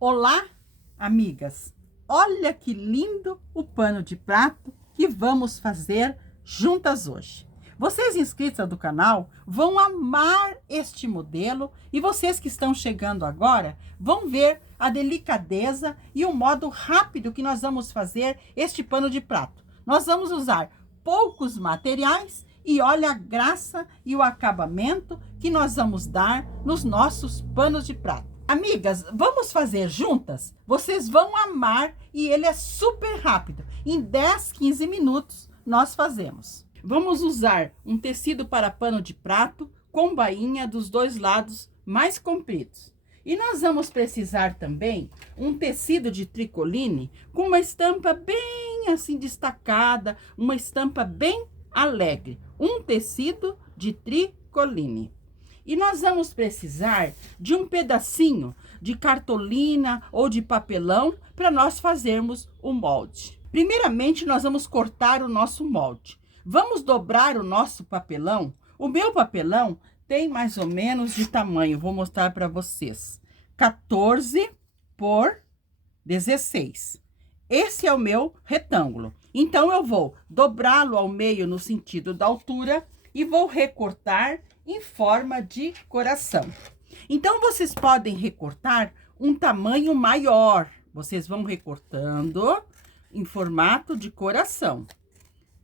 Olá, amigas! Olha que lindo o pano de prato que vamos fazer juntas hoje. Vocês inscritas do canal vão amar este modelo e vocês que estão chegando agora vão ver a delicadeza e o modo rápido que nós vamos fazer este pano de prato. Nós vamos usar poucos materiais e olha a graça e o acabamento que nós vamos dar nos nossos panos de prato. Amigas, vamos fazer juntas? Vocês vão amar e ele é super rápido. Em 10, 15 minutos nós fazemos. Vamos usar um tecido para pano de prato com bainha dos dois lados mais compridos. E nós vamos precisar também um tecido de tricoline com uma estampa bem assim destacada, uma estampa bem alegre. Um tecido de tricoline. E nós vamos precisar de um pedacinho de cartolina ou de papelão para nós fazermos o molde. Primeiramente, nós vamos cortar o nosso molde. Vamos dobrar o nosso papelão. O meu papelão tem mais ou menos de tamanho, vou mostrar para vocês. 14 por 16. Esse é o meu retângulo. Então, eu vou dobrá-lo ao meio no sentido da altura e vou recortar em forma de coração. Então, vocês podem recortar um tamanho maior. Vocês vão recortando em formato de coração.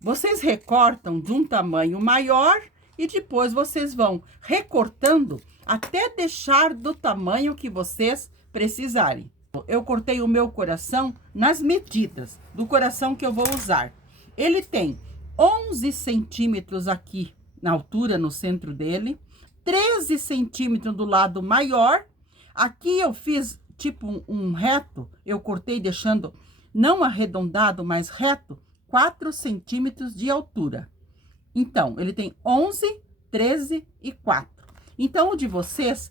Vocês recortam de um tamanho maior e depois vocês vão recortando até deixar do tamanho que vocês precisarem. Eu cortei o meu coração nas medidas do coração que eu vou usar. Ele tem 11 centímetros aqui na altura, no centro dele, 13 centímetros do lado maior. Aqui eu fiz tipo um reto, eu cortei deixando não arredondado, mas reto, 4 centímetros de altura. Então, ele tem 11, 13 e 4. Então, o de vocês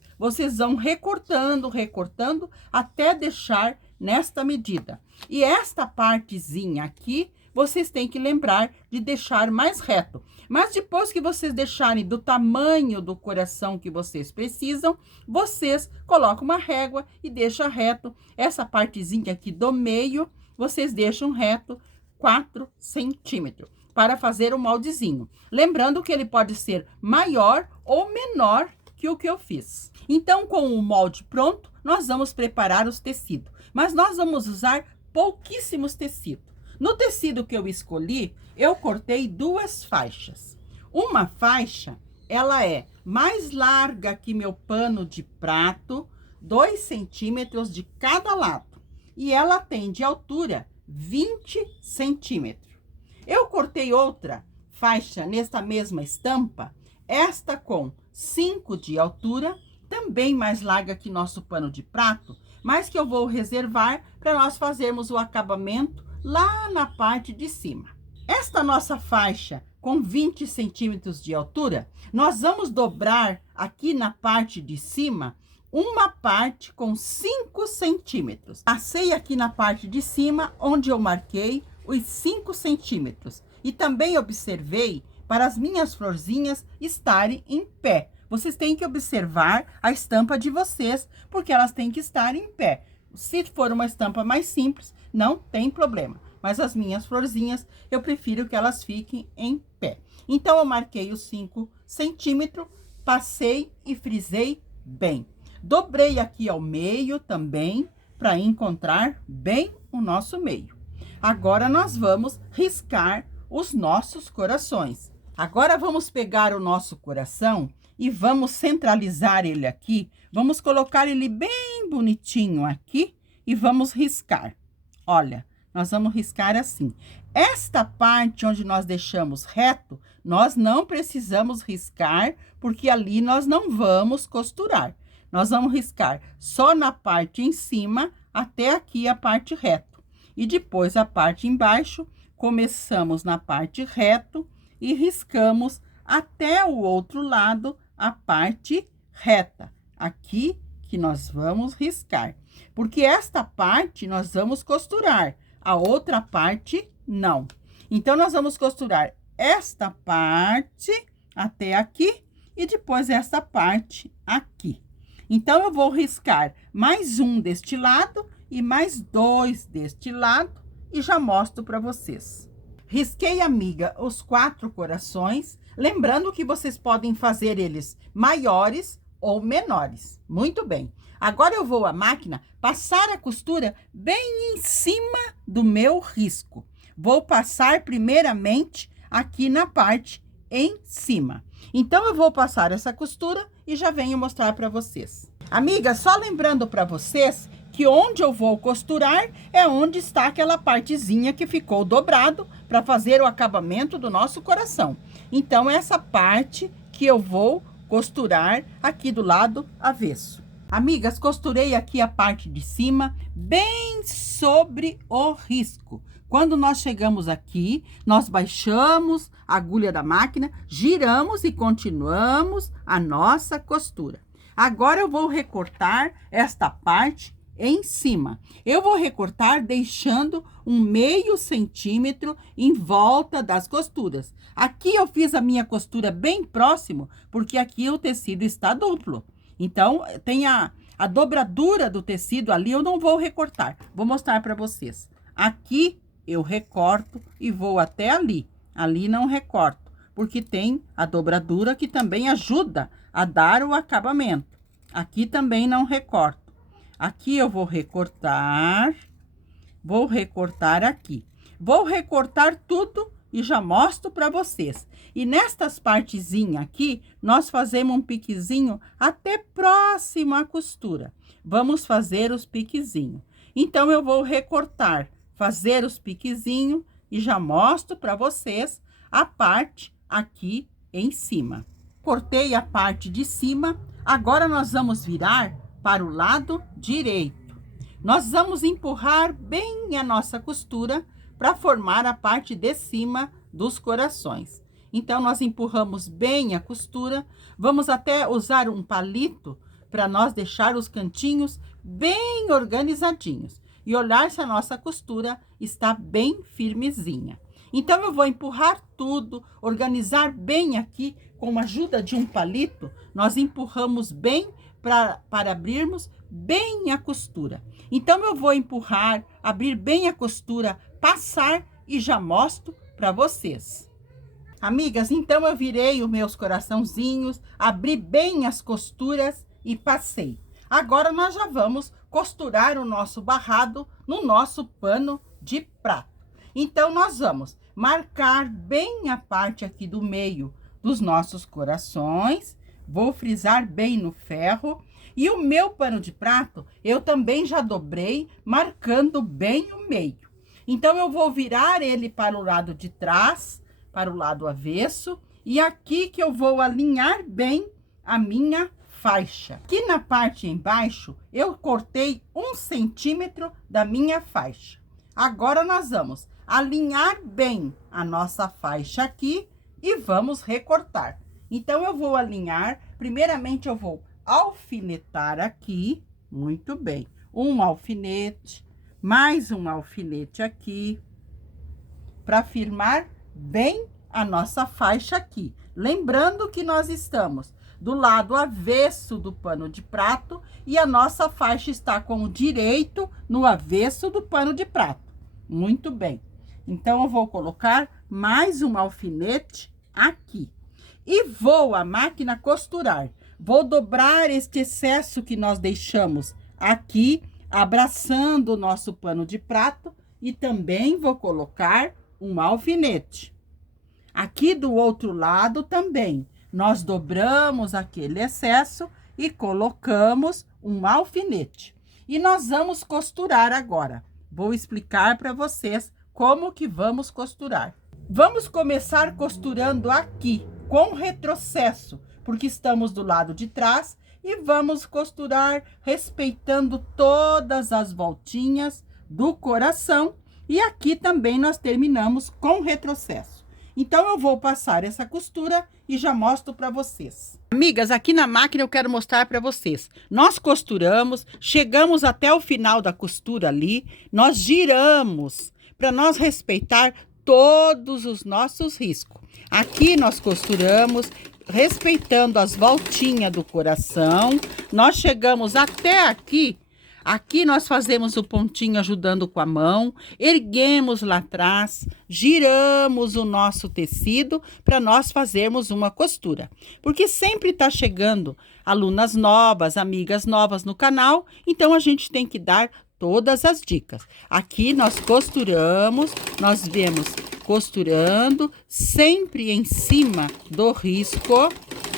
vão recortando, recortando, até deixar nesta medida. E esta partezinha aqui, vocês têm que lembrar de deixar mais reto. Mas depois que vocês deixarem do tamanho do coração que vocês precisam, vocês colocam uma régua e deixam reto. Essa partezinha aqui do meio, vocês deixam reto 4 centímetros para fazer o moldezinho. Lembrando que ele pode ser maior ou menor que o que eu fiz. Então, com o molde pronto, nós vamos preparar os tecidos. Mas nós vamos usar pouquíssimos tecidos. No tecido que eu escolhi, eu cortei 2 faixas. Uma faixa, ela é mais larga que meu pano de prato, 2 centímetros de cada lado. E ela tem de altura 20 centímetros. Eu cortei outra faixa nesta mesma estampa, esta com 5 de altura, também mais larga que nosso pano de prato, mas que eu vou reservar para nós fazermos o acabamento lá na parte de cima. Esta nossa faixa com 20 centímetros de altura, nós vamos dobrar aqui na parte de cima uma parte com 5 centímetros. Passei aqui na parte de cima, onde eu marquei os 5 centímetros. E também observei para as minhas florzinhas estarem em pé. Vocês têm que observar a estampa de vocês, porque elas têm que estar em pé. Se for uma estampa mais simples, não tem problema. Mas as minhas florzinhas, eu prefiro que elas fiquem em pé. Então, eu marquei os 5 centímetros, passei e frisei bem. Dobrei aqui ao meio também, para encontrar bem o nosso meio. Agora, nós vamos riscar os nossos corações. Agora, vamos pegar o nosso coração e vamos centralizar ele aqui. Vamos colocar ele bem bonitinho aqui e vamos riscar. Olha, nós vamos riscar assim. Esta parte onde nós deixamos reto, nós não precisamos riscar, porque ali nós não vamos costurar. Nós vamos riscar só na parte em cima, até aqui a parte reto. E depois a parte embaixo, começamos na parte reto e riscamos até o outro lado a parte reta. Aqui que nós vamos riscar. Porque esta parte nós vamos costurar, a outra parte não. Então, nós vamos costurar esta parte até aqui e depois esta parte aqui. Então, eu vou riscar mais um deste lado e mais 2 deste lado e já mostro para vocês. Risquei, amiga, os 4 corações, lembrando que vocês podem fazer eles maiores ou menores. Muito bem. Agora eu vou à máquina passar a costura bem em cima do meu risco. Vou passar primeiramente aqui na parte em cima. Então, eu vou passar essa costura e já venho mostrar para vocês. Amiga, só lembrando para vocês que onde eu vou costurar é onde está aquela partezinha que ficou dobrado para fazer o acabamento do nosso coração. Então, essa parte que eu vou costurar aqui do lado avesso. Amigas, costurei aqui a parte de cima, bem sobre o risco. Quando nós chegamos aqui, nós baixamos a agulha da máquina, giramos e continuamos a nossa costura. Agora eu vou recortar esta parte em cima. Eu vou recortar deixando um meio centímetro em volta das costuras. Aqui eu fiz a minha costura bem próximo, porque aqui o tecido está duplo. Então, tem a dobradura do tecido ali, eu não vou recortar. Vou mostrar para vocês. Aqui eu recorto e vou até ali. Ali não recorto, porque tem a dobradura que também ajuda a dar o acabamento. Aqui também não recorto. Aqui eu vou recortar aqui. Vou recortar tudo e já mostro para vocês. E nestas partezinhas aqui, nós fazemos um piquezinho até próximo à costura. Vamos fazer os piquezinhos. Então, eu vou recortar, fazer os piquezinhos e já mostro para vocês a parte aqui em cima. Cortei a parte de cima, agora nós vamos virar para o lado direito. Nós vamos empurrar bem a nossa costura para formar a parte de cima dos corações. Então, nós empurramos bem a costura, vamos até usar um palito para nós deixar os cantinhos bem organizadinhos e olhar se a nossa costura está bem firmezinha. Então, eu vou empurrar tudo, organizar bem aqui com a ajuda de um palito, nós empurramos bem para abrirmos bem a costura. Então, eu vou empurrar, abrir bem a costura, passar e já mostro para vocês. Amigas, então eu virei os meus coraçãozinhos, abri bem as costuras e passei. Agora nós já vamos costurar o nosso barrado no nosso pano de prato. Então, nós vamos marcar bem a parte aqui do meio dos nossos corações. Vou frisar bem no ferro. E o meu pano de prato, eu também já dobrei, marcando bem o meio. Então, eu vou virar ele para o lado de trás, para o lado avesso. E aqui que eu vou alinhar bem a minha faixa. Aqui na parte embaixo, eu cortei 1 centímetro da minha faixa. Agora, nós vamos alinhar bem a nossa faixa aqui e vamos recortar. Então, eu vou alinhar, primeiramente eu vou alfinetar aqui, muito bem, um alfinete, mais um alfinete aqui, para firmar bem a nossa faixa aqui. Lembrando que nós estamos do lado avesso do pano de prato e a nossa faixa está com o direito no avesso do pano de prato. Muito bem. Então, eu vou colocar mais um alfinete aqui. E vou à máquina costurar. Vou dobrar este excesso que nós deixamos aqui, abraçando o nosso pano de prato. E também vou colocar um alfinete. Aqui do outro lado também, nós dobramos aquele excesso e colocamos um alfinete. E nós vamos costurar agora. Vou explicar para vocês como que vamos costurar. Vamos começar costurando aqui, com retrocesso, porque estamos do lado de trás. E vamos costurar respeitando todas as voltinhas do coração. E aqui também nós terminamos com retrocesso. Então, eu vou passar essa costura e já mostro para vocês. Amigas, aqui na máquina eu quero mostrar para vocês. Nós costuramos, chegamos até o final da costura ali, nós giramos para nós respeitar todos os nossos riscos. Aqui nós costuramos, respeitando as voltinhas do coração. Nós chegamos até aqui. Aqui nós fazemos o pontinho ajudando com a mão, erguemos lá atrás, giramos o nosso tecido para nós fazermos uma costura. Porque sempre está chegando alunas novas, amigas novas no canal, então a gente tem que dar todas as dicas. Aqui nós costuramos, nós viemos costurando, sempre em cima do risco,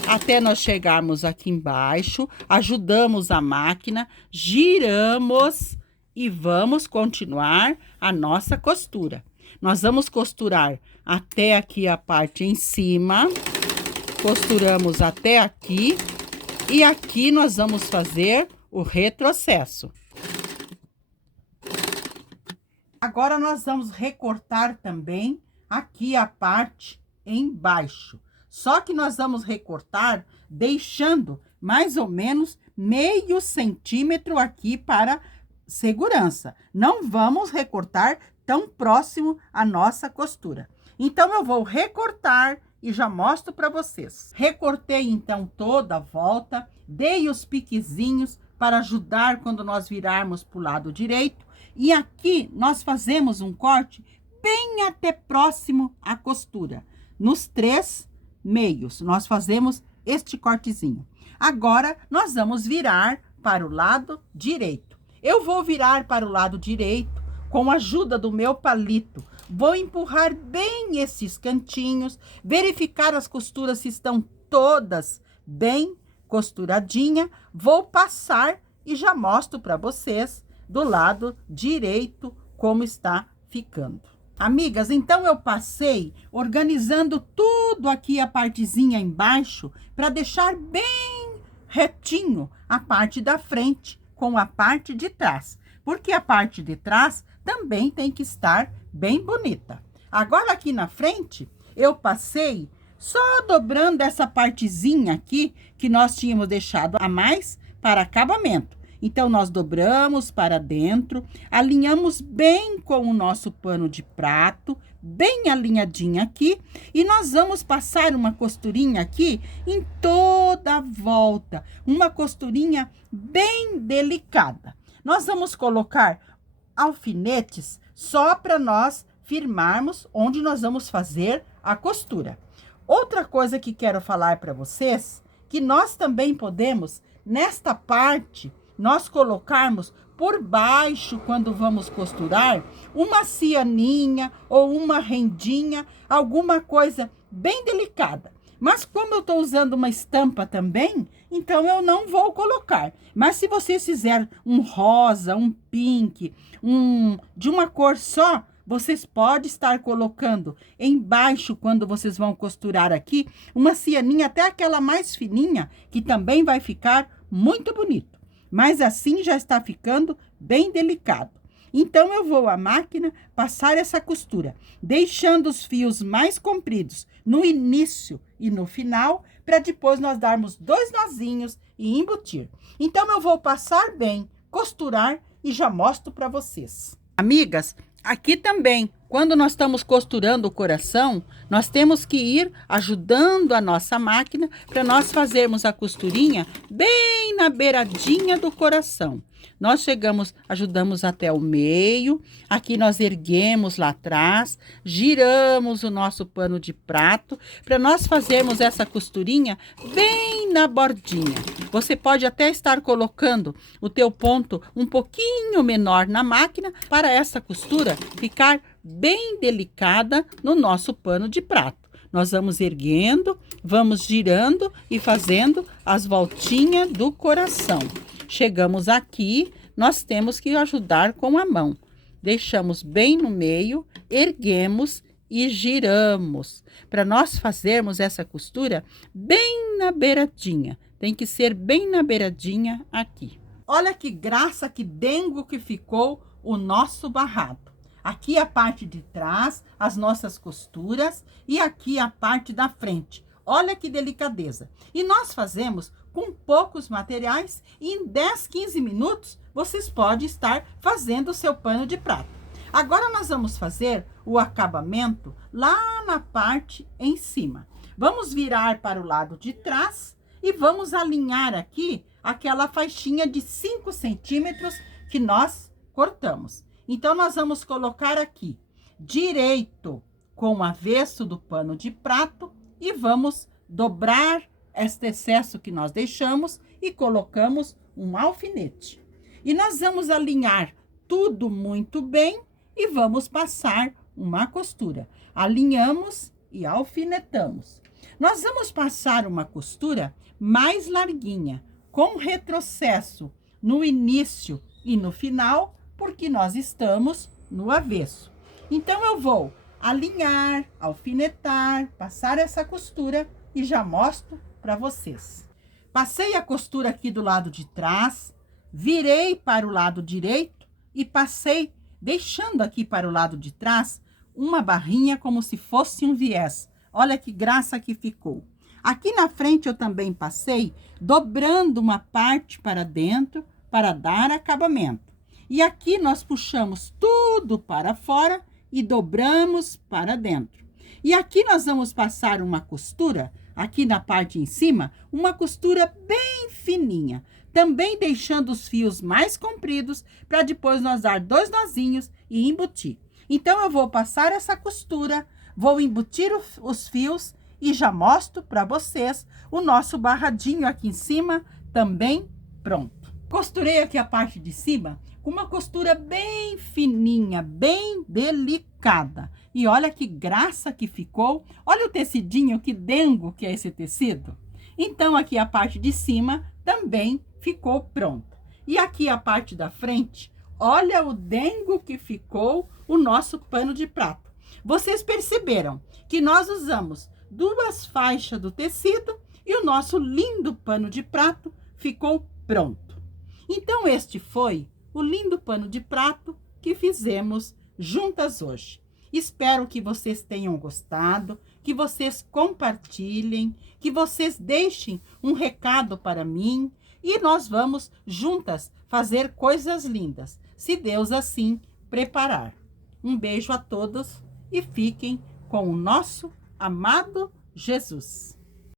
até nós chegarmos aqui embaixo, ajudamos a máquina, giramos e vamos continuar a nossa costura. Nós vamos costurar até aqui a parte em cima, costuramos até aqui e aqui nós vamos fazer o retrocesso. Agora nós vamos recortar também aqui a parte embaixo. Só que nós vamos recortar deixando mais ou menos meio centímetro aqui para segurança. Não vamos recortar tão próximo à nossa costura. Então, eu vou recortar e já mostro para vocês. Recortei, então, toda a volta, dei os piquezinhos para ajudar quando nós virarmos para o lado direito. E aqui nós fazemos um corte bem até próximo à costura. Nos 3 meios, nós fazemos este cortezinho. Agora, nós vamos virar para o lado direito. Eu vou virar para o lado direito com a ajuda do meu palito. Vou empurrar bem esses cantinhos, verificar as costuras se estão todas bem costuradinha. Vou passar e já mostro para vocês do lado direito como está ficando. Amigas, então eu passei organizando tudo aqui a partezinha embaixo para deixar bem retinho a parte da frente com a parte de trás, porque a parte de trás também tem que estar bem bonita. Agora aqui na frente eu passei só dobrando essa partezinha aqui que nós tínhamos deixado a mais para acabamento. Então, nós dobramos para dentro, alinhamos bem com o nosso pano de prato, bem alinhadinho aqui, e nós vamos passar uma costurinha aqui em toda a volta, uma costurinha bem delicada. Nós vamos colocar alfinetes só para nós firmarmos onde nós vamos fazer a costura. Outra coisa que quero falar para vocês, que nós também podemos, nesta parte, nós colocarmos por baixo, quando vamos costurar, uma cianinha ou uma rendinha, alguma coisa bem delicada. Mas como eu estou usando uma estampa também, então eu não vou colocar. Mas se vocês fizerem um rosa, um pink, de uma cor só, vocês podem estar colocando embaixo, quando vocês vão costurar aqui, uma cianinha, até aquela mais fininha, que também vai ficar muito bonito. Mas assim já está ficando bem delicado. Então, eu vou à máquina passar essa costura, deixando os fios mais compridos no início e no final, para depois nós darmos 2 nozinhos e embutir. Então, eu vou passar bem, costurar e já mostro para vocês. Amigas, aqui também, quando nós estamos costurando o coração, nós temos que ir ajudando a nossa máquina para nós fazermos a costurinha bem na beiradinha do coração. Nós chegamos, ajudamos até o meio, aqui nós erguemos lá atrás, giramos o nosso pano de prato para nós fazermos essa costurinha bem na bordinha. Você pode até estar colocando o teu ponto um pouquinho menor na máquina para essa costura ficar bem delicada no nosso pano de prato. Nós vamos erguendo, vamos girando e fazendo as voltinhas do coração. Chegamos aqui, nós temos que ajudar com a mão. Deixamos bem no meio, erguemos e giramos. Para nós fazermos essa costura bem na beiradinha. Tem que ser bem na beiradinha aqui. Olha que graça, que dengo que ficou o nosso barrado. Aqui a parte de trás, as nossas costuras, e aqui a parte da frente. Olha que delicadeza. E nós fazemos com poucos materiais e em 10, 15 minutos vocês podem estar fazendo o seu pano de prato. Agora nós vamos fazer o acabamento lá na parte em cima. Vamos virar para o lado de trás e vamos alinhar aqui aquela faixinha de 5 centímetros que nós cortamos. Então, nós vamos colocar aqui direito com o avesso do pano de prato e vamos dobrar este excesso que nós deixamos e colocamos um alfinete. E nós vamos alinhar tudo muito bem e vamos passar uma costura. Alinhamos e alfinetamos. Nós vamos passar uma costura mais larguinha, com retrocesso no início e no final, porque nós estamos no avesso. Então, eu vou alinhar, alfinetar, passar essa costura e já mostro para vocês. Passei a costura aqui do lado de trás, virei para o lado direito e passei, deixando aqui para o lado de trás, uma barrinha como se fosse um viés. Olha que graça que ficou. Aqui na frente eu também passei, dobrando uma parte para dentro, para dar acabamento. E aqui nós puxamos tudo para fora e dobramos para dentro. E aqui nós vamos passar uma costura, aqui na parte em cima, uma costura bem fininha. Também deixando os fios mais compridos, para depois nós dar 2 nozinhos e embutir. Então, eu vou passar essa costura, vou embutir os fios e já mostro para vocês o nosso barradinho aqui em cima, também pronto. Costurei aqui a parte de cima com uma costura bem fininha, bem delicada. E olha que graça que ficou. Olha o tecidinho, que dengo que é esse tecido. Então, aqui a parte de cima também ficou pronta. E aqui a parte da frente, olha o dengo que ficou o nosso pano de prato. Vocês perceberam que nós usamos 2 faixas do tecido e o nosso lindo pano de prato ficou pronto. Então, este foi o lindo pano de prato que fizemos juntas hoje. Espero que vocês tenham gostado, que vocês compartilhem, que vocês deixem um recado para mim e nós vamos juntas fazer coisas lindas, se Deus assim preparar. Um beijo a todos e fiquem com o nosso amado Jesus.